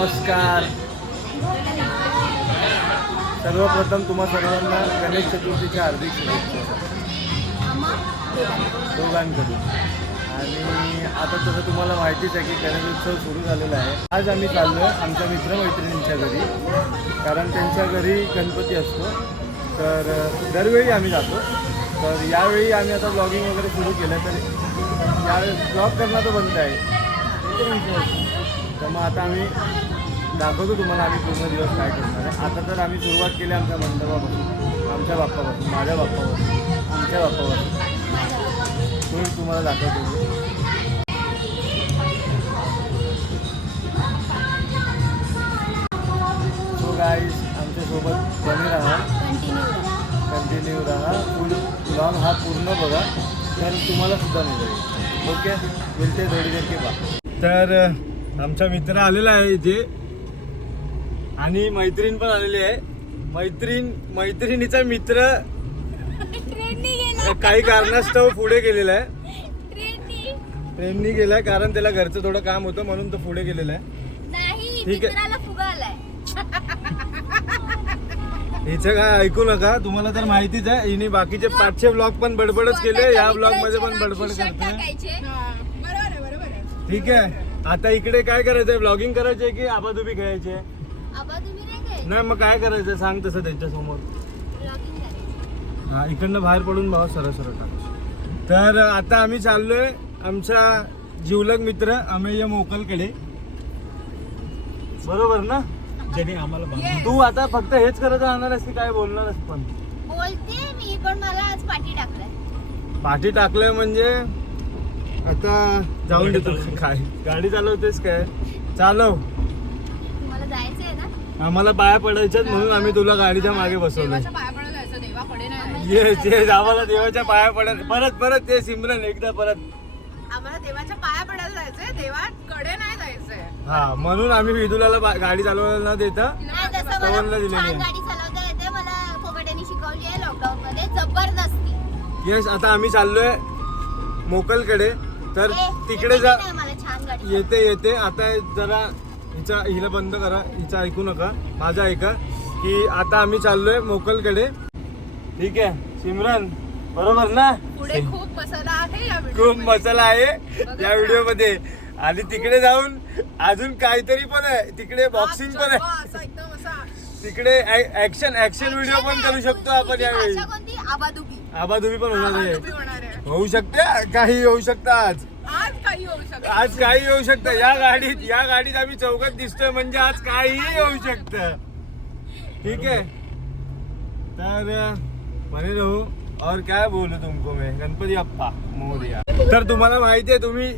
नमस्कार. सर्वप्रथम तुम्हा सर्वांना गणेश चतुर्थीच्या हार्दिक शुभेच्छा. दोघांकडून. आणि आता तसं तुम्हाला माहितीच आहे की गणेशोत्सव सुरू झालेला आहे. आज आम्ही चाललो आहे आमच्या मित्रमैत्रिणींच्या घरी. कारण त्यांच्या घरी गणपती असतो. तर दरवेळी आम्ही जातो. तर यावेळी आम्ही आता ब्लॉगिंग वगैरे सुरू केलं. तर यावेळी ब्लॉग करणं तर बंद आहे. मग आता आम्ही दाखवतो तुम्हाला आम्ही पूर्ण दिवस काय करणार आहे. आता तर आम्ही सुरुवात केली आमच्या मंडपापासून आमच्या बाप्पापासून माझ्या बाप्पापासून आमच्या बाप्पापासून. तुम्ही तुम्हाला दाखवतो. मी. आमच्यासोबत बने राहा. कंटिन्यू राहा. फुल ब्लॉग हा पूर्ण बघा. तर तुम्हाला सुद्धा मिळेल. ओके मिळते थोडी देर के बा तर आमचा मित्र आलेला आहे इथे. आणि मैत्रीण पण आलेली आहे. मैत्रीण मैत्रिणीचा मित्र काही कारणास्तव पुढे गेलेला आहे. ट्रेननी. गेलाय कारण त्याला घरचं थोडं काम होतं म्हणून तो पुढे गेलेला आहे. नाही ठीक आहे. मित्राला फुगा आलाय हिचं काय ऐकू नका तुम्हाला तर माहितीच आहे. हिने बाकीचे पाचशे ब्लॉग पण बडबडच केले. या ब्लॉगमध्ये पण बडबड करते टाकायचे? बरोबर आहे बरोबर आहे. ठीक आहे. आता इकडे काय करायचंय? ब्लॉगिंग करायचंय की आबाधुबी खेळायचे आबा तुम्ही नाही मग काय करायचं सांग तसं त्यांच्यासमोर. ब्लॉगिंग करायचं हा इकडनं बाहेर पडून भाव सरळ सरळ टाकायचं तर आता आम्ही चाललोय आमचा जिवलग मित्र अमेय मोकलकडे. बरोबर ना? ज्याने आम्हाला तू आता फक्त हेच करत राहणार की काय बोलणारच पण? बोलते मी पण मला आज पाठी टाकलाय. पाठी टाकलंय म्हणजे? आता जाऊन देतो काय? गाडी चालवतेस काय? चालव. तुम्हाला जायचं आहे ना? आम्हाला पाया पडायच्यात म्हणून आम्ही तुला गाडीच्या मागे नाही येस येस आम्हाला देवाच्या पाया पडत परत परत ते सिमरन एकदा परत. आम्हाला देवाच्या पाया पडायला जायचंय देवाकडे नाही जायचंय. हा म्हणून आम्ही विदुलाला बा- गाडी चालवायला न देता नाही तसं पवनला मला दिलेली छान आहे. गाडी चालवता येते मला फोकट्याने शिकवली आहे लॉकडाऊन मध्ये. जबरदस्ती. येस आता आम्ही चाललोय मोकलकडे. तर तिकडे जा. येते येते. आता जरा हिचा हिला बंद करा. हिचं ऐकू नका. माझं ऐका. की आता आम्ही चाललोय मोकलकडे. ठीक आहे. सिमरन बरोबर ना? पुढे खूप मसाला आहे या खूप. मसाला आहे या व्हिडिओमध्ये. आणि तिकडे जाऊन अजून काहीतरी पण आहे. तिकडे बॉक्सिंग पण आहे. तिकडे ऍक्शन ऍक्शन व्हिडिओ पण करू शकतो आपण तुझी यावेळी. आबाधुबी पण होणार आहे. उभी होणार आहे. होऊ शकते काही होऊ शकतं आज. आज काही होऊ शकत. आज काही होऊ शकतं. या गाडीत या गाडीत आम्ही चौकात दिसतोय म्हणजे आज काहीही होऊ शकतं. ठीक आहे. तर म्हणे रहू और काय बोलू तुमको मैं? गणपती अप्पा मोरया. तर तुम्हाला माहिती आहे तुम्ही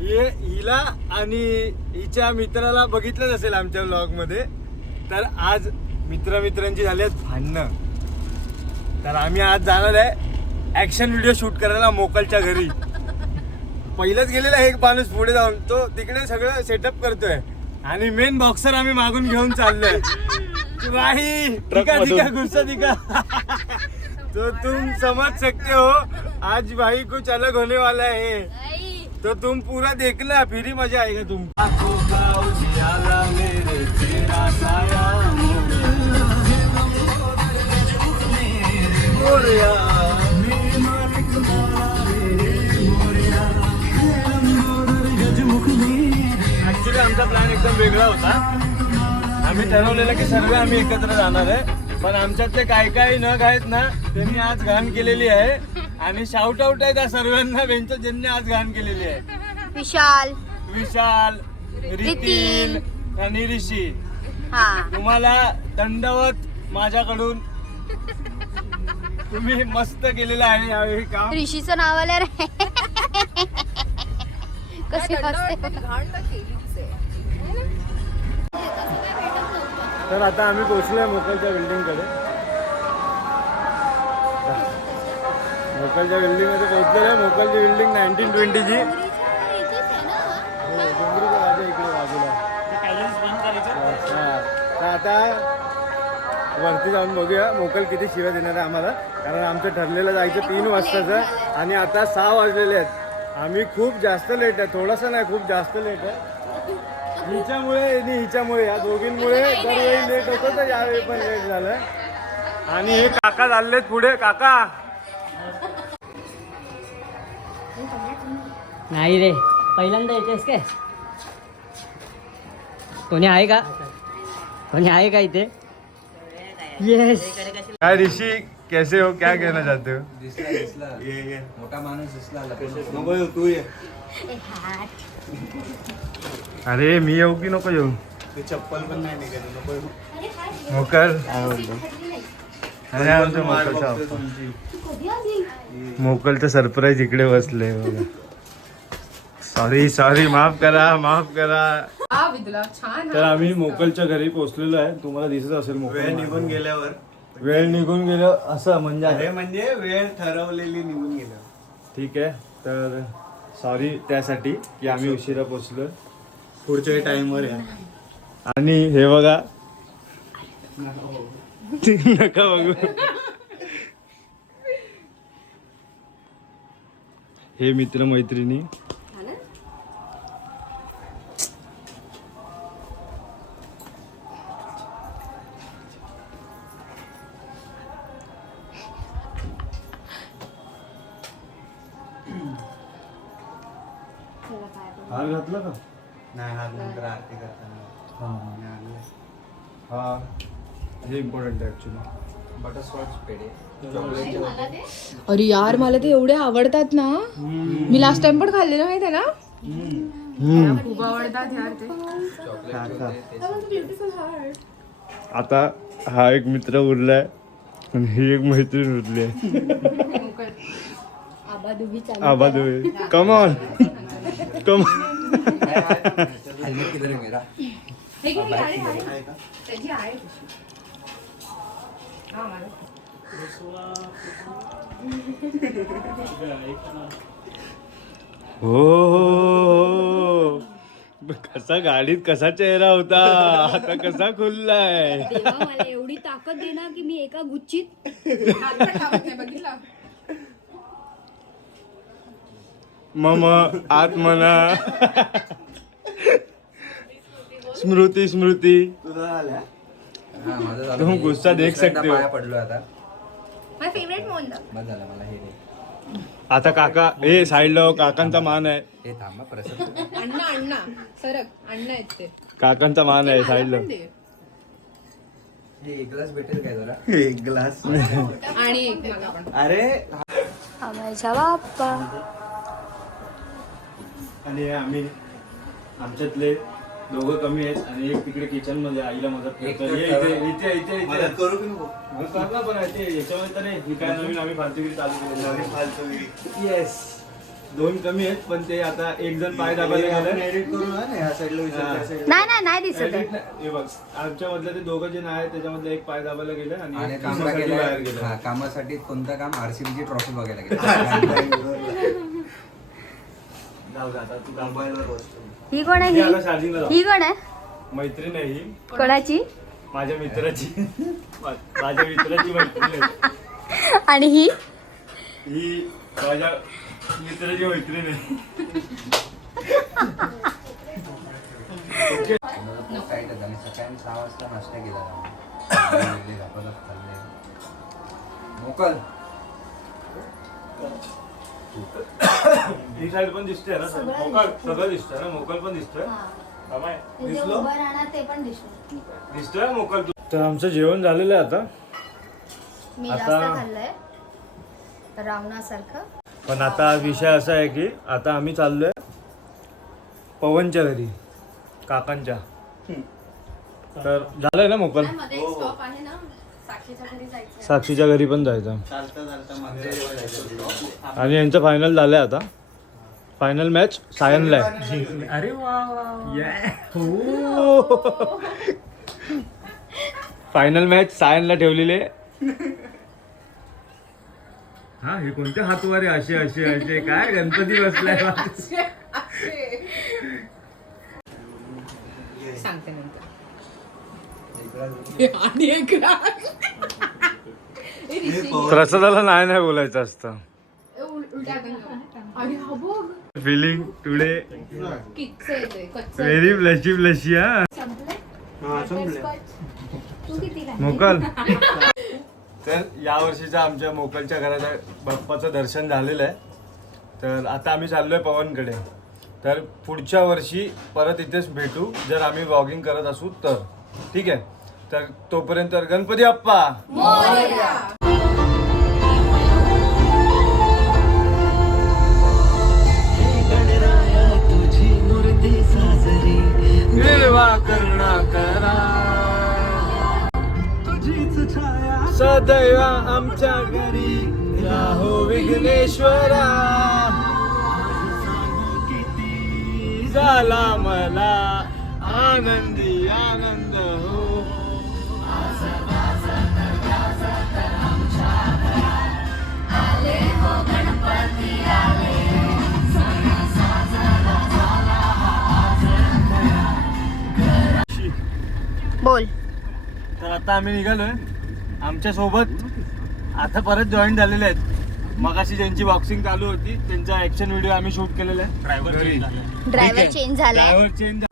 हे हिला आणि हिच्या मित्राला बघितलंच असेल आमच्या ब्लॉगमध्ये. तर आज मित्र मित्रांची झाली आहेत भांडणं. तर आम्ही आज जाणार आहे ऍक्शन व्हिडिओ शूट करायला मोकलच्या घरी. पहिलंच गेलेला आहे एक माणूस पुढे जाऊन. तो तिकडे सगळं सेटअप करतोय. आणि मेन बॉक्सर आम्ही मागून घेऊन चाललोय. गुस्सा दिखा तो तुम समझ सकते हो आज भाई कुछ अलग होने वाला है. तो तुम पूरा देखना फिर ही मजा आएगा तुम ऍक्च्युली आमचा प्लॅन एकदम वेगळा होता. आम्ही ठरवलेलं की सर्व आम्ही एकत्र जाणार आहे. पण आमच्यातले काय काय नग आहेत ना त्यांनी आज घाण केलेली आहे. आणि शाउट आउट आहे त्या सर्वांना बेंच ज्यांनी आज घाण केलेली आहे. विशाल. विशाल रितील आणि ऋषी. हा. तुम्हाला दंडवत माझ्याकडून. तुम्ही मस्त केलेलं आहे यावेळी काम. ऋषीचं नाव आलं रे. घाण तर आता आम्ही पोहोचलोय मोकलच्या बिल्डिंगकडे मोकलच्या बिल्डिंगमध्ये पोहोचलेलो आहे मोकलची बिल्डिंग नाईन्टीन ट्वेंटीची इकडे बाजूला. हा. तर आता वरती जाऊन बघूया मोकल किती शिव्या देणार आहे आम्हाला. कारण आमचं ठरलेलं जायचं तीन वाजताचं आणि आता सहा वाजलेले आहेत. आम्ही खूप जास्त लेट आहे. थोडंसं नाही खूप जास्त लेट आहे. हिच्यामुळे आणि हिच्यामुळे या दोघींमुळे दरवेळी लेट होतं तर यावेळी पण लेट झालं. आणि हे काका चाललेत पुढे. काका! नाही रे पहिल्यांदा येतेस काय? कोणी आहे का? कोणी आहे का इथे? येस काय ऋषी कैसे हो? क्या कहना चाहते हो? दिसला दिसला. ये ये. मोठा माणूस दिसला नको येऊ तू ये. अरे मी येऊ की नको येऊ? चप्पल पण नाही निघाली नको अरे, काय? मोकर. अरे आमचं मोकलचं. तू सरप्राईज इकडे बसले. सॉरी सॉरी माफ करा माफ करा. हा विदला छान तर आम्ही मोकलच्या घरी पोहोचलेलो आहे. तुम्हाला दिसत असेल मोकल वेळ निघून गेल्यावर. वेळ निघून गेलं असं म्हणजे आहे अरे म्हणजे वेळ ठरवलेली निघून गेल्या ठीक आहे. तर सॉरी त्यासाठी की आम्ही उशिरा पोचलो पुढच्या टाइमवर या. आणि हे बघा. नका बघू. हे मित्र मैत्रिणी अरे यार मला ते एवढे आवडतात ना. मी लास्ट टाइम पण खाल्लेलं माहिती आहे ना खूप आवडतात यार ते. आता हा एक मित्र उरलाय आणि ही एक मैत्रीण उरली आहे. आबा दुबी चालू आबा कम ऑन कम हेल्मेट किधर आहे मेरा हे. हा. हो कसा गाडीत कसा चेहरा होता आता कसा खुललाय देवा मला एवढी ताकद दे ना की मी एका बघितलं? मम आत म्हणा स्मृती स्मृती तुझा झाल्या हा माझं झालं. तुम गुस्सा देख दुसऱ्यांदा सकते हो. पाया पडलो आता मोदक. बस झालं मला हे दे. आता काका हे साईडला हो, काकांचा मान आहे. हे थांबा प्रसाद अण्णा अण्णा सरक अण्णा आहेत ते. काकांचा मान आहे साईडला पण दे. हे एक ग्लास भेटेल काय जरा? एक ग्लास आणि एक अरे. माझा बाप्पा आणि आम्ही आमच्यातले दोघं कमी आहेत आणि एक तिकडे किचनमध्ये आईला मदत करतो. इथे इथे इथे इथे. मदत करू की नको? मग कर ना पण आहे ते याच्यामध्ये तर नाही. ही काय नवीन आम्ही फालतूगिरी चालू केली येस दोन कमी आहेत पण ते आता एक जण पाय दाबायला गेलं. एडिट करू ना ह्या साईडला विचार. त्या साईडला नाही नाही नाही दिसत आहे. Edit नाही. हे बघ आमच्या मधले ते दोघं जण आहेत त्याच्यामधले एक पाय दाबायला गेले आणि आणि एक कामला दिवसासाठी बाहेर गेलं गेलं. हा, कामासाठी कोणतं काम? आरसीबी ची ट्रॉफी बघायला गेलं. जाऊ दे आता तू काम ही कोण आहे ही? ही कोण आहे? मैत्रीण आहे ही. कोणाची? माझ्या मित्राची. मा- माझ्या मित्राची मैत्रीण आहे. आणि ही? ही माझ्या मित्राची मैत्रीण आहे. सकाळी सहा वाजता नाश्ता केला आम्ही. धपाधप खाल्ले. मोकल ही साईड पण दिसते ना सगळं मोकल दिसतंय. सगळं दिसतंय ना मोकल पण दिसतोय. बाबा, दिसलो? उभं राहणार ते पण दिसलं दिसतोय ना मोकल तू तर आमचं जेवण झालेलं आहे आता. मी आता- जास्त खाल्लंय. रावणासारखं. पण आता विषय असा आहे की आता आम्ही चाललोय पवनच्या घरी काकांच्या. तर झालंय ना मोकलमध्ये एक स्टॉप आहे ना साक्षीच्या घरी जायचं साक्षीच्या घरी पण जायचं. चालता चालता मागे. जायचं. आणि यांचं फायनल झालंय आता. फायनल मॅच सायनला आहे. अरे फायनल मॅच सायनला ठेवलेली आहे. हा हे कोणते हातवारे असे असे असे? काय गणपती बसलाय? सांगते नंतर. प्रसादाला नाही नाही बोलायचं असतं. Feeling today very blushy blushy हा. मोकल. तर या वर्षीच्या आमच्या मोकलच्या घराच्या बाप्पाचं दर्शन झालेलं आहे. तर आता आम्ही चाललोय पवनकडे. तर पुढच्या वर्षी परत इथेच भेटू जर आम्ही वॉकिंग करत असू तर. ठीक आहे? तर तोपर्यंत गणपती बाप्पा! सदैव आमच्या घरी. राहो विघ्नेश्वरा. झाला मला आनंदी आनंद हो. बोल. तर आता आम्ही निघालोय. आमच्यासोबत आता परत जॉईन झालेले आहेत. मगाशी ज्यांची बॉक्सिंग चालू होती त्यांचा ऍक्शन व्हिडिओ आम्ही शूट केलेला आहे. ड्रायव्हर ड्रायव्हर चेंज झालाय ड्रायव्हर चेंज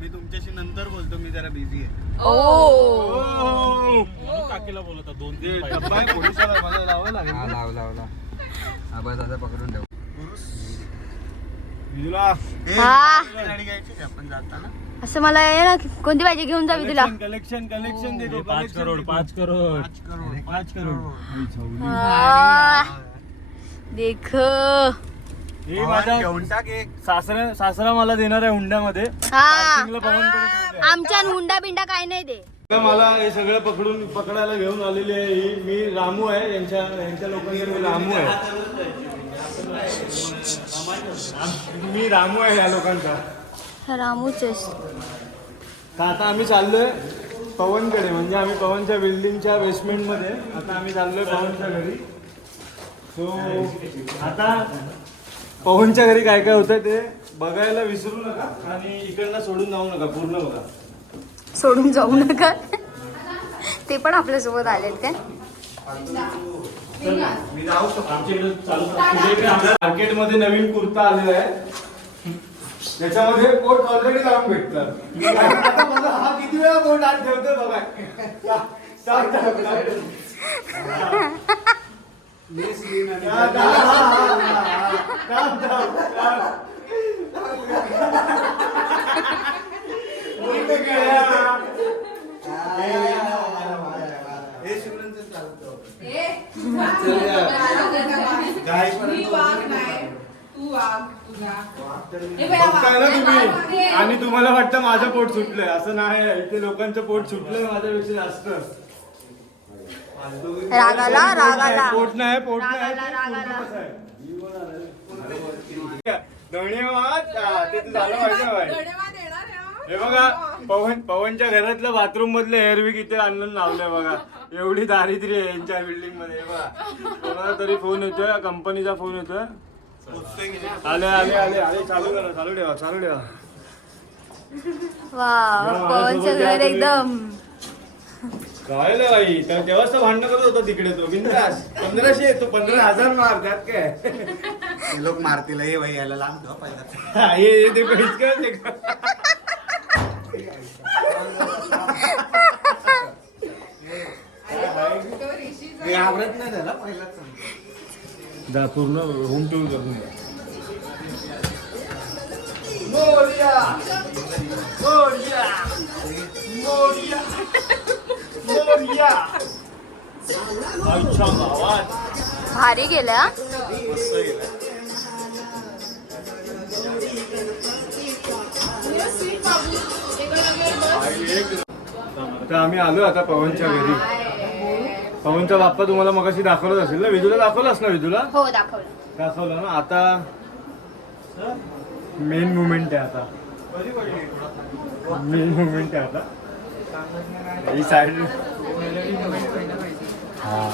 मी तुमच्याशी नंतर बोलतो मी जरा बिझी आहे. ओ काकीला बोलतो दोन तीन पोलिसाला मला लावावं लागेल हा लाव लावला हा बस आता पकडून ठेव. हा. असं मला आहे ना कोणती पाहिजे घेऊन जावी तुला कलेक्शन कलेक्शन देखो पाच करोड पाच करोड. पाच करोड पाच करोड. हा. देख. हे माझा सासरा सासरा मला देणार आहे हुंड्यामध्ये. हा. ठेवलंय. आमच्या हुंडा बिंडा काय नाही दे मला हे सगळं पकडून पकडायला घेऊन आलेली आहे ही. मी रामू आहे यांच्या यांच्या लोकांचे मी रामू आहे. मी रामू आहे या लोकांचा. रामूच. तर आता आम्ही चाललोय पवनकडे म्हणजे आम्ही पवनच्या बिल्डिंगच्या बेसमेंटमध्ये आता आम्ही चाललोय पवनच्या घरी. सो आता पवनच्या घरी काय काय होतं ते बघायला विसरू नका आणि इकडनं सोडून जाऊ नका पूर्ण बघा. सोडून जाऊ नका. ते पण आपल्यासोबत आलेत काय? मार्केटमध्ये नवीन कुर्ता आलेला आहे. त्याच्यामध्ये कोट ऑलरेडी लावून भेटतात. आता बघा, हा किती वेळा कोट आत ठेवतोय बघा. बघताय ना तुम्ही. आणि तुम्हाला वाटतं माझं पोट सुटलंय. असं नाही इथे लोकांचं पोट सुटलंय माझ्यापेक्षा जास्त. रागाला रागाला. पोट नाही पोट नाही? धन्यवाद. हा, ते तर झालं पाहिजे बाई. हे. बघा पवन पवनच्या घरातलं बाथरूम मधलं हेअरविक इथे आणून लावलंय बघा. एवढी दारिद्र्य आहे यांच्या बिल्डिंगमध्ये. बघा. कोणाला तरी फोन येतोय कंपनीचा फोन येतोय. आले आले आले आले चालू करा चालू ठेवा चालू ठेवा. वा पवनचं घर एकदम. राहिलं बाई तर तेव्हाच तर भांडण करत होता तिकडे तो बिंदास. पंधराशे तो पंधरा हजार मार त्यात काय? ते लोक मारतील हे भाई याला लांब ठेवा पहिला. हा, हे हे देखो इसका देखो हे आवडत नाही त्याला पहिलाच. जा पूर्ण होम टूर करून गावात भारी गेल्या तर आम्ही आलो आता पवनच्या घरी. पवनचा बाप्पा तुम्हाला मगाशी दाखवलंच असेल ना? विजूला दाखवलास ना विजूला? हो दाखवलं. दाखवलं ना? आता मेन मुमेंट आहे आता. मेन मुमेंट आहे. आता. ही साईड हा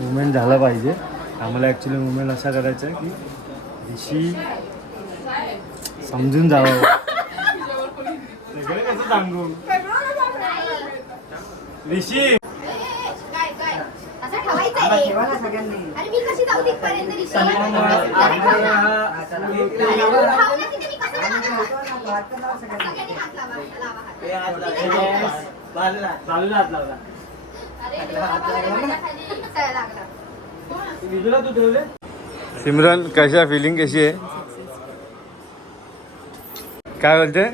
मुवमेंट झाला पाहिजे. आम्हाला ॲक्च्युली मुवमेंट असा करायचा आहे की ऋषी समजून जावं. सगळं कसं सांगू? ऋषी ए, ए, काय काय? असं ठेवायचं आहे अरे मी कशी जाऊ तिथपर्यंत ऋषी? जरा ठेव ना. अरे, तू खाऊ ना तिथे, मी कसं काय लागणार? सगळ्यांनी. हात लावा, लावा हात. चालूला हात लावला अरे देवा, बाबा, माझ्या खाली काय लागला? विजूला तू ठेवले? सिमरन कशा? फिलिंग कशी आहे? काय बोलते?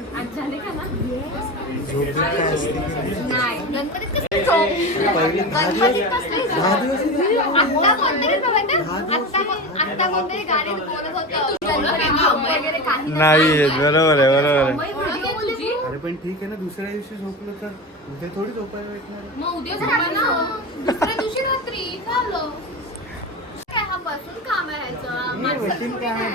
नाही बरोबर आहे बरोबर आहे. अरे पण ठीक आहे ना दुसऱ्या दिवशी झोपलं तर उद्या थोडी झोपायला भेटणार उद्या दुसऱ्या दिवशी रात्री. हा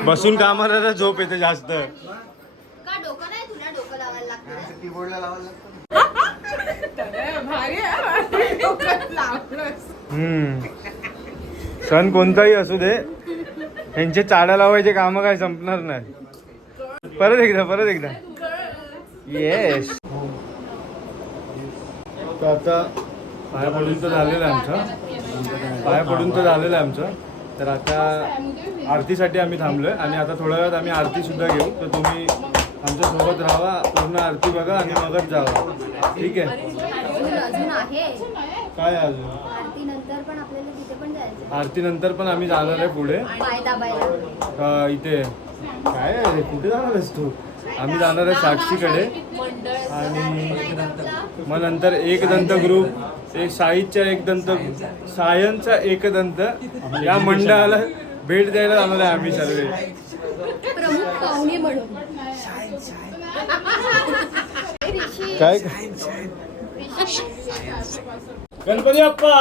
बसून कामाला झोप येते जास्त. का डोकं नाही तुला? डोकं लावायला लागतं कीबोर्डला लावायला लागतं. हम्म. सण कोणताही असू दे यांचे चाड्या लावायचे काम काय संपणार नाही. परत एकदा परत एकदा. येस आता पाया पडून तर झालेलं आहे आमचं. पाया पडून तर झालेलं आहे आमचं. तर आता आरतीसाठी आम्ही थांबलोय आणि आता थोड्या वेळात आम्ही आरती सुद्धा घेऊ. तर तुम्ही आमच्यासोबत राहा पूर्ण आरती बघा आणि मगच जावा. ठीक आहे? अजून आहे. काय अजून? आरती नंतर पण आपल्याला तिथे पण जायचं आरती नंतर पण आम्ही जाणार आहे पुढे. पाय दाबायला अ, इथे? काय आहे रे? कुठे जाणार आहेस तू? आम्ही जाणार आहे साक्षीकडे. आणि मग नंतर एक दंत ग्रुप एक साईच्या एक दंत सायनचा एक दंत. या मंडळाला भेट द्यायला जाणार आहे आम्ही सर्व. प्रमुख पाहुणे म्हणून. काय? गणपती बाप्पा!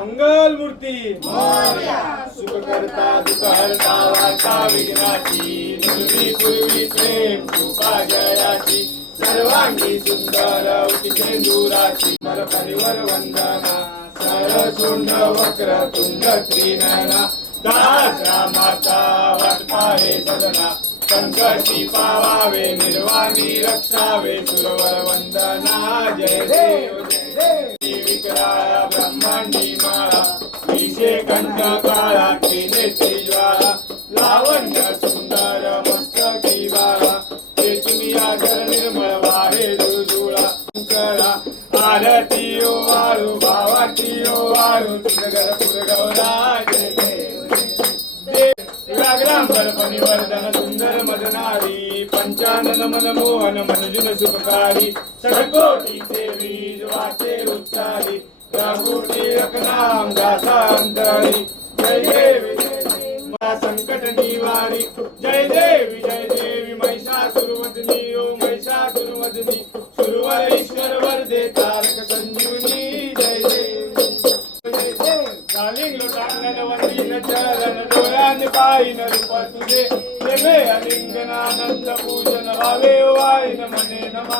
मंगल मूर्ती सुख करता दुःख हरता वार्ता विघ्नाची निर्वी पूर्वी प्रेम कृपा जयाची सर्वांगी सुंदर उठी दूराची मर परिवर वंदना सरसुंड वक्र तुंड त्रिनयना दास रामाचा वाटपा हे सदना संकटी पावावे निर्वाणी रक्षावे सुरवर वंदना जय देव जय ब्रह्मांडी माळा विषे कंठ काळा त्रिनेत्री ज्वाळा लावण्य सुंदर मस्तकी बाळा ते तुम्ही आगर निर्मळ वाहे जुळजुळा करा आरती ओ वाळू भावाटी ओ वाळू तुझगर घर जय मनोहर परिवर्तन सुंदर मदनारी पंचानन मन मोहन मनजुन सुखकारी सडकोटी देवी वाचे उच्चारी राहुटी रकनाम दासांतरी जय देवी जय देवी मा संकट निवारी जय देवी जय देवी महिषासुरवदनी ओ महिषासुरवदनी सुरवर ईश्वर वरदे तारक संजीवनी जय देवी कालिंग लोटांगण वंदीन चरण జ్ఞాని పాయినరు పతులే త్వమే అలింగనానంద పూజన భావేవ ఆయన మనే నమ.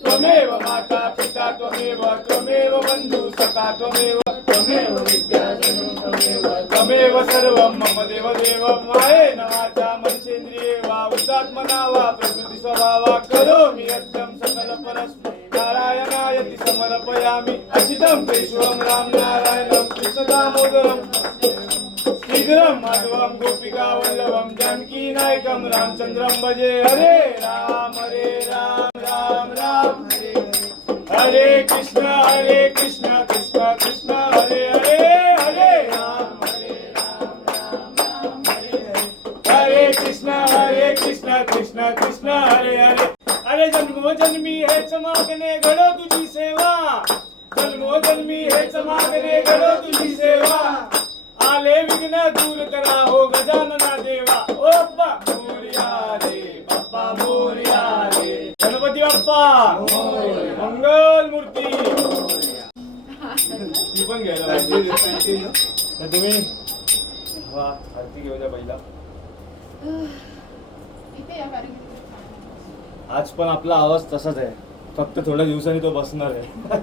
త్వమేవ మాతా పితా త్వమేవ త్వమేవ బంధు సఖా త్వమేవ త్వమేవ విద్యాధనం త్వమేవ త్వమేవ సర్వం మమ దేవ దేవం మాయే నవాచా మనసేంద్రియే వా ఉదాత్మనా వా ప్రకృతి స్వభావా కరోమి అర్థం సకల నారాయణాయతి సమర్పయామి. నారాయణం. కృష్ణ దామోదరం. शीघ्रं माधवं गोपिका वल्लभं जानकी नायकं रामचन्द्रं भजे हरे राम हरे राम राम राम हरे हरे हरे कृष्ण हरे कृष्ण कृष्ण कृष्ण हरे हरे हरे राम हरे राम राम राम हरे हरे हरे कृष्ण हरे कृष्ण कृष्ण कृष्ण हरे हरे अरे जन्मोजन्मी हेच मागणे घडो तुझी सेवा जन्मोजन्मी हेच मागणे घडो तुझी सेवा आले विघ्न दूर करा हो गजानना देवा. ओ बाप्पा मोर्या रे. बाप्पा मोर्या रे. गणपती बाप्पा. मंगल मूर्ती. ती पण घ्यायला पाहिजे. तर तुम्ही वा आरती घेऊ द्या पहिला. आज पण आपला आवाज तसाच आहे. फक्त थोड्या दिवसांनी तो बसणार आहे.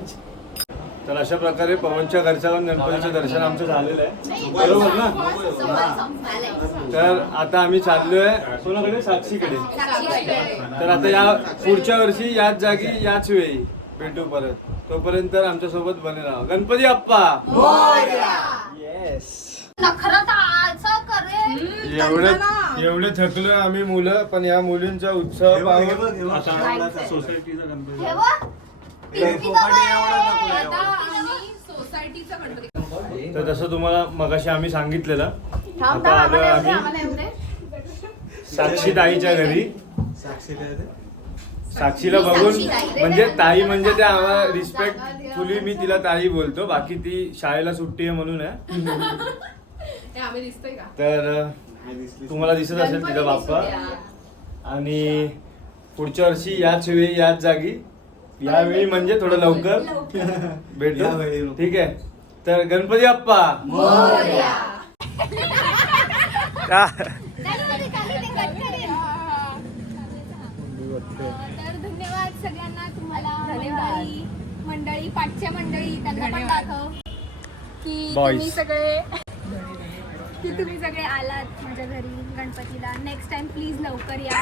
तर अशा प्रकारे पवनच्या घरच्या गणपतीचं दर्शन आमचं झालेलं आहे. बरोबर ना? तर आता आम्ही चाललोय कोणाकडे? साक्षीकडे. तर आता या पुढच्या वर्षी याच जागी याच वेळी भेटू परत. तोपर्यंत आमच्यासोबत बने राहा. गणपती अप्पा! येस एवढे एवढे थकलो आम्ही मुलं पण या मुलींचा हे आहे. सोसायटीचा गणपती. तर जसं तुम्हाला मगाशी आम्ही सांगितलेलं. आता आम्ही. साक्षी ताईच्या घरी. साक्षीला बघून साक्षी ताई रे. म्हणजे ताई म्हणजे त्या आम्हाला रिस्पेक्टफुली मी तिला ताई बोलतो. बाकी ती शाळेला सुट्टी आहे म्हणून आहे. हे आम्ही दिसतोय का? तर तुम्हाला दिसत असेल तिचा बाप्पा. आणि पुढच्या वर्षी याच वेळी याच जागी यावेळी म्हणजे थोडं लवकर. भेटू. ठीक आहे. तर गणपती बाप्पा. तर धन्यवाद सगळ्यांना तुम्हाला मंडळी मंडळी पाठच्या मंडळी त्यांना पण दाखव की. तुम्ही सगळे की तुम्ही सगळे आलात माझ्या घरी गणपतीला. नेक्स्ट टाइम प्लीज लवकर या.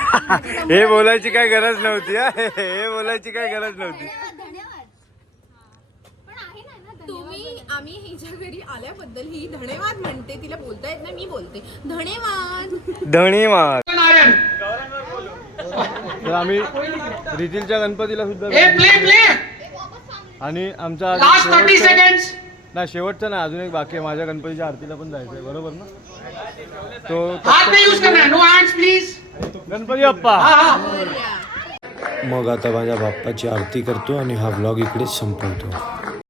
हे बोलायची काय गरज नव्हती हा. हे बोलायची काय गरज नव्हती. धन्यवाद धन्यवाद. पण आहे ना ना धन्यवाद. तुम्ही आम्ही हिच्या घरी आल्याबद्दल ही धन्यवाद म्हणते तिला बोलता येत नाही मी बोलते. धन्यवाद. तर आम्ही गणपतीला सुद्धा आणि आमचा शेवटचा- नाही शेवटचा नाही अजून एक बाकी आहे. माझ्या गणपतीच्या आरतीला पण जायचंय बरोबर ना? तो गणपती बाप्पा! मग आता माझ्या बाप्पाची आरती करतो आणि हा व्लॉग इकडेच संपवतो.